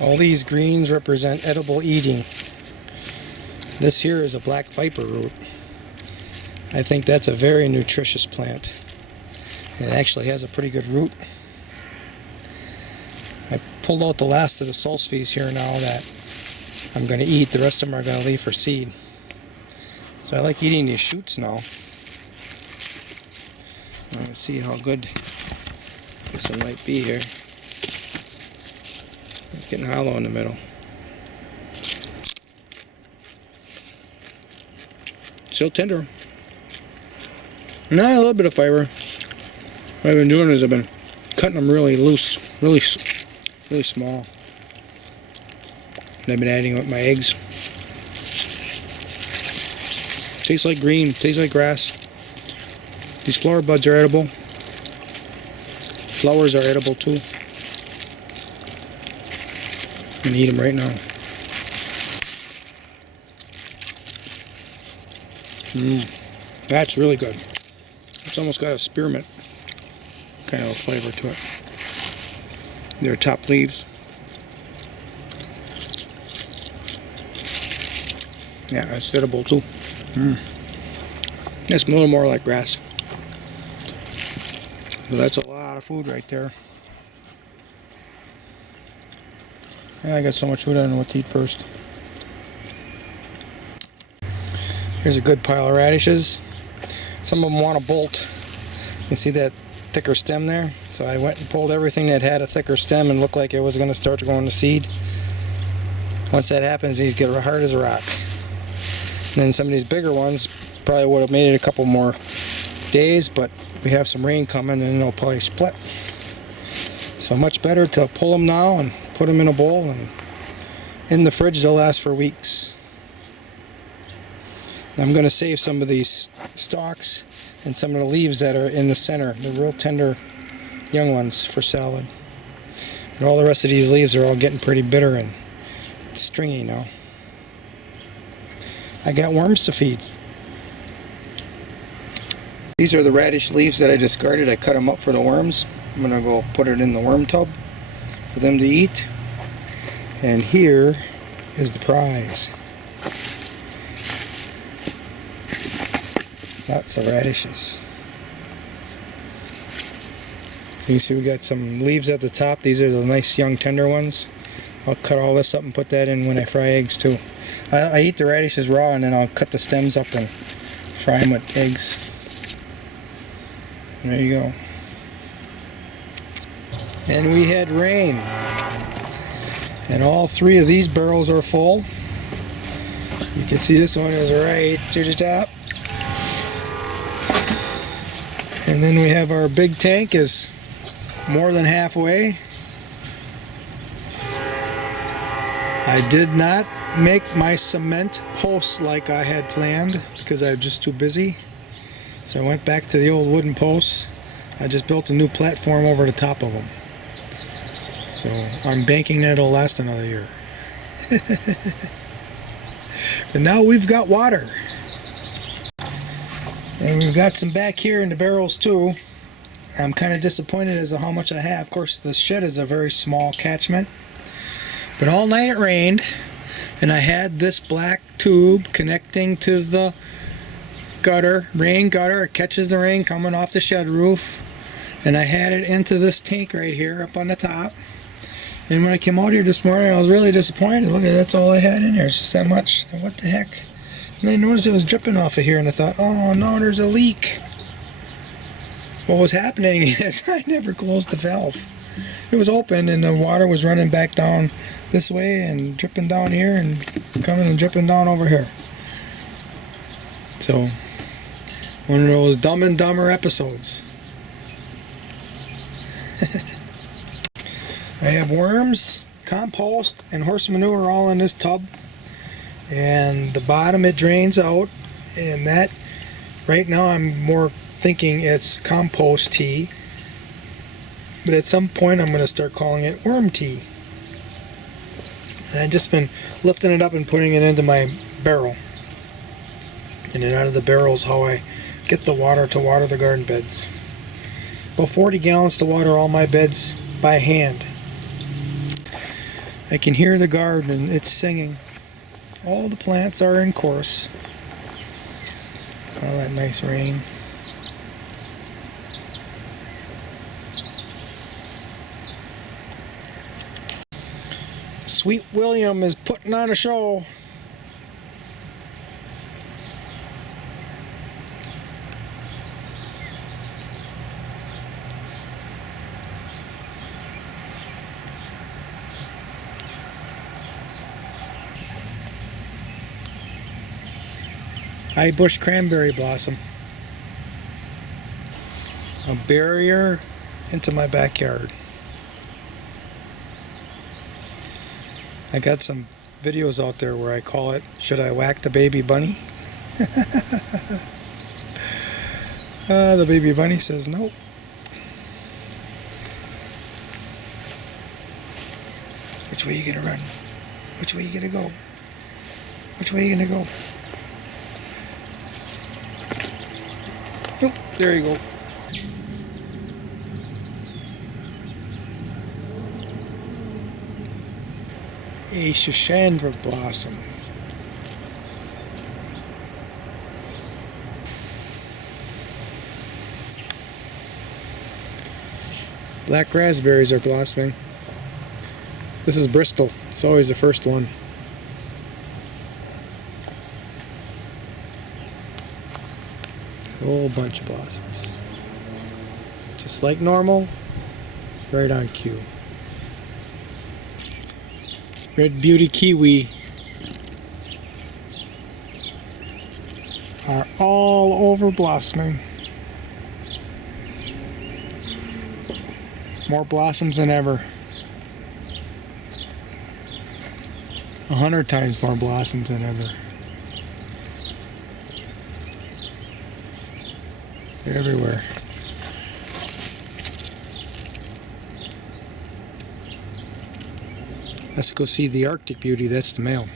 All these greens represent edible eating. This here is a black viper root. I think that's a very nutritious plant. It actually has a pretty good root. I pulled out the last of the sulsphys here now that I'm going to eat. The rest of them are going to leave for seed. So I like eating these shoots now. Let's see how good this one might be here. It's getting hollow in the middle. Still tender. Not a little bit of fiber. What I've been doing is I've been cutting them really loose, really small. And I've been adding with my eggs. Tastes like green, tastes like grass. These flower buds are edible. Flowers are edible too. I'm gonna eat them right now. That's really good. It's almost got a spearmint kind of a flavor to it. Their top leaves. Yeah, it's edible too. It's a little more like grass. But that's a lot of food right there. I got so much food I don't know what to eat first. Here's a good pile of radishes. Some of them want to bolt. You can see that thicker stem there. So I went and pulled everything that had a thicker stem and looked like it was going to start going to seed. Once that happens, these get hard as a rock. And then some of these bigger ones probably would have made it a couple more days, but we have some rain coming and they'll probably split. So much better to pull them now and put them in a bowl, and in the fridge they'll last for weeks. I'm going to save some of these stalks and some of the leaves that are in the center, the real tender young ones, for salad. But all the rest of these leaves are all getting pretty bitter and stringy now. I got worms to feed. These are the radish leaves that I discarded. I cut them up for the worms. I'm going to go put it in the worm tub for them to eat. And here is the prize. Lots of radishes. So you see we got some leaves at the top. These are the nice young tender ones. I'll cut all this up and put that in when I fry eggs too. I eat the radishes raw, and then I'll cut the stems up and fry them with eggs. There you go. And we had rain. And all three of these barrels are full. You can see this one is right to the top. And then we have our big tank is more than halfway. I did not make my cement posts like I had planned because I was just too busy. So I went back to the old wooden posts. I just built a new platform over the top of them. So I'm banking that it'll last another year. And now we've got water. And we've got some back here in the barrels too. I'm kind of disappointed as to how much I have. Of course, the shed is a very small catchment. But all night it rained, and I had this black tube connecting to the gutter, rain gutter. It catches the rain coming off the shed roof. And I had it into this tank right here up on the top. And when I came out here this morning, I was really disappointed. Look at that's all I had in there. It's just that much. What the heck? And I noticed it was dripping off of here, and I thought, oh no, there's a leak. What was happening is I never closed the valve. It was open, and the water was running back down this way and dripping down here and coming and dripping down over here. So, one of those Dumb and Dumber episodes. I have worms, compost, and horse manure all in this tub. And the bottom it drains out, and that right now I'm more thinking it's compost tea, but at some point I'm going to start calling it worm tea. And I've just been lifting it up and putting it into my barrel, and then out of the barrel is how I get the water to water the garden beds. About 40 gallons to water all my beds by hand. I can hear the garden, it's singing. All the plants are in chorus. All that nice rain. Sweet William is putting on a show. High bush cranberry blossom. A barrier into my backyard. I got some videos out there where I call it, should I whack the baby bunny? The baby bunny says nope. Which way you gonna run? Which way you gonna go? Which way you gonna go? Oh, there you go. A Shishandra blossom. Black raspberries are blossoming. This is Bristol. It's always the first one. A whole bunch of blossoms. Just like normal, right on cue. Red Beauty Kiwi are all over blossoming. More blossoms than ever. 100 times more blossoms than ever. They're everywhere. Let's go see the Arctic Beauty. That's the male.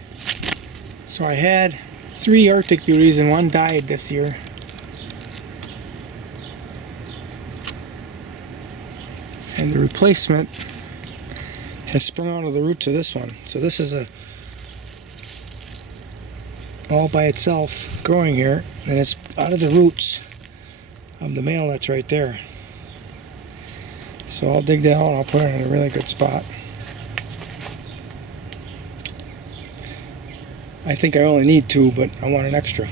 So I had 3 Arctic Beauties and 1 died this year. And the replacement has sprung out of the roots of this one. So this is a all by itself growing here, and it's out of the roots of the male that's right there. So I'll dig that out and I'll put it in a really good spot. I think I only need 2, but I want an extra.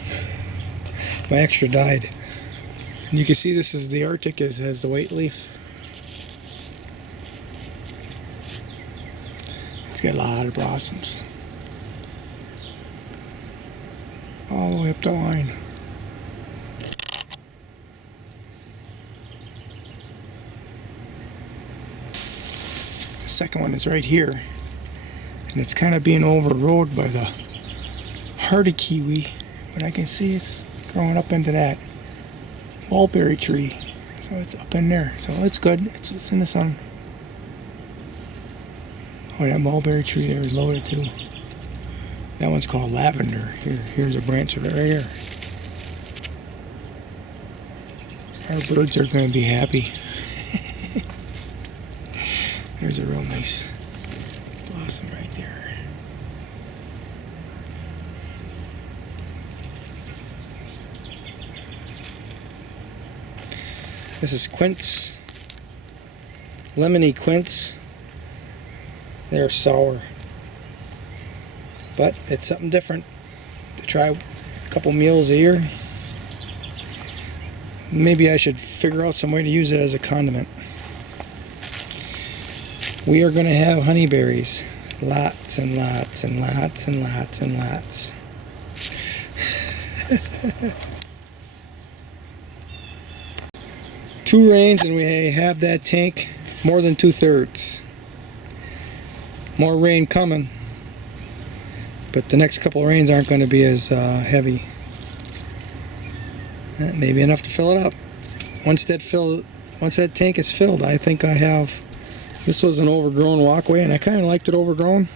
My extra died. And you can see this is the Arctic, has the white leaf. It's got a lot of blossoms. All the way up the line. The second one is right here. And it's kind of being overrode by the hardy kiwi. But I can see it's growing up into that mulberry tree. So it's up in there. So it's good. It's in the sun. Oh, that mulberry tree there is loaded too. That one's called lavender. Here's a branch of it right here. Our birds are going to be happy. There's a real nice blossom right there. This is quince. Lemony quince. They're sour. But it's something different to try a couple meals a year. Maybe I should figure out some way to use it as a condiment. We are going to have honeyberries. Lots and lots and lots and lots and lots. Two rains and we have that tank more than 2/3. More rain coming. But the next couple of rains aren't going to be as heavy. Maybe enough to fill it up. Once that tank is filled, I think I have. This was an overgrown walkway, and I kind of liked it overgrown.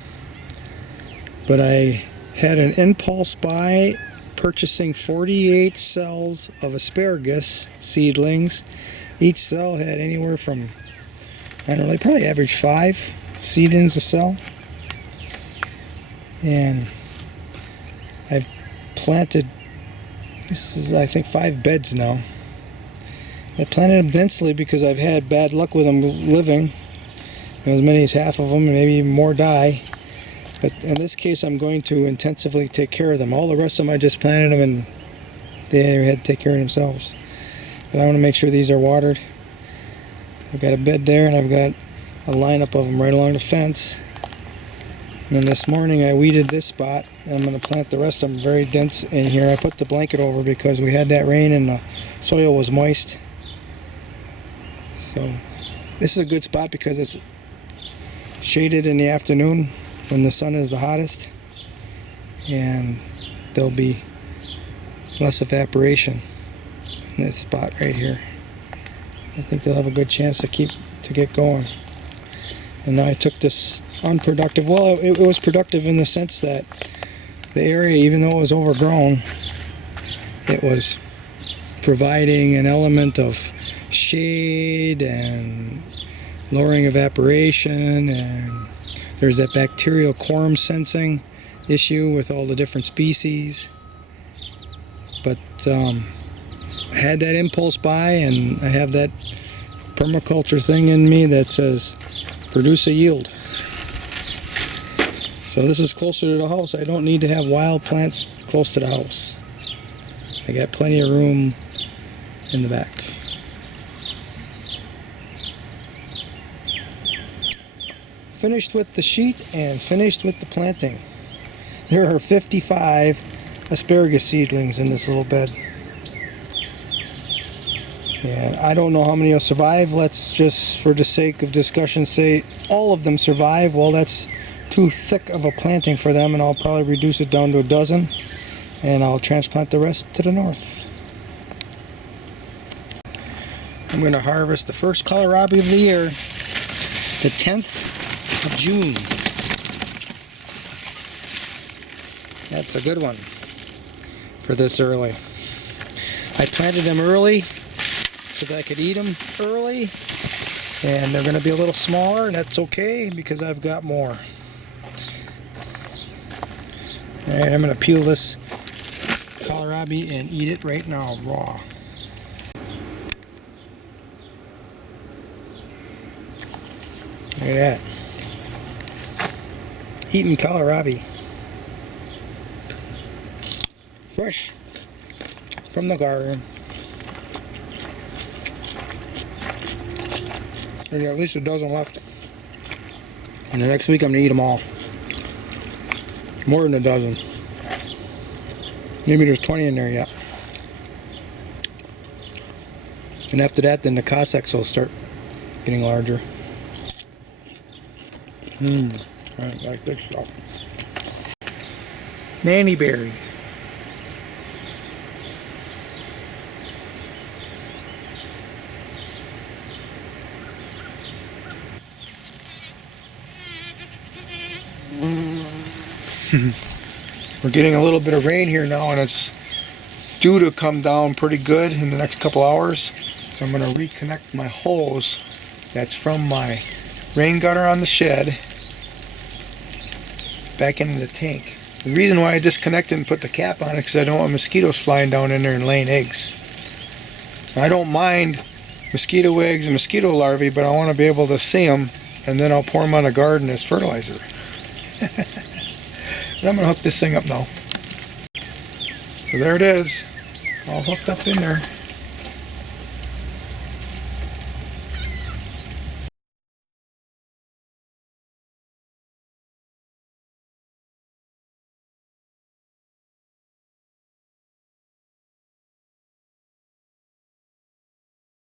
But I had an impulse buy, purchasing 48 cells of asparagus seedlings. Each cell had anywhere from, I don't know, they probably averaged 5 seedlings a cell. And I've planted, this is I think 5 beds now. I planted them densely because I've had bad luck with them living. As many as half of them and maybe even more die. But in this case I'm going to intensively take care of them. All the rest of them I just planted them and they had to take care of themselves. But I want to make sure these are watered. I've got a bed there and I've got a lineup of them right along the fence. And then this morning I weeded this spot. I'm going to plant the rest of them very dense in here. I put the blanket over because we had that rain and the soil was moist. So this is a good spot because it's shaded in the afternoon when the sun is the hottest, and there'll be less evaporation in this spot right here. I think they'll have a good chance to get going. And now I took this unproductive, well, it was productive in the sense that the area, even though it was overgrown, it was providing an element of shade and lowering evaporation, and there's that bacterial quorum sensing issue with all the different species. But I had that impulse buy, and I have that permaculture thing in me that says produce a yield. So this is closer to the house. I don't need to have wild plants close to the house. I got plenty of room in the back. Finished with the sheet and finished with the planting. There are 55 asparagus seedlings in this little bed. And I don't know how many will survive. Let's just, for the sake of discussion, say all of them survive. Well, that's too thick of a planting for them, and I'll probably reduce it down to a dozen, and I'll transplant the rest to the north. I'm going to harvest the first kohlrabi of the year, the 10th of June. That's a good one for this early. I planted them early so that I could eat them early, and they're going to be a little smaller, and that's okay because I've got more. Alright, I'm going to peel this kohlrabi and eat it right now raw. Look at that. Eating kohlrabi. Fresh from the garden. There's at least a dozen left. And the next week I'm going to eat them all. More than a dozen. Maybe there's 20 in there yet. And after that, then the Cossacks will start getting larger. I like this stuff. Nanny berry. We're getting a little bit of rain here now, and it's due to come down pretty good in the next couple hours. So I'm going to reconnect my hose that's from my rain gutter on the shed back into the tank. The reason why I disconnected and put the cap on it is because I don't want mosquitoes flying down in there and laying eggs. I don't mind mosquito eggs and mosquito larvae, but I want to be able to see them, and then I'll pour them on the garden as fertilizer. But I'm going to hook this thing up now. So there it is, all hooked up in there.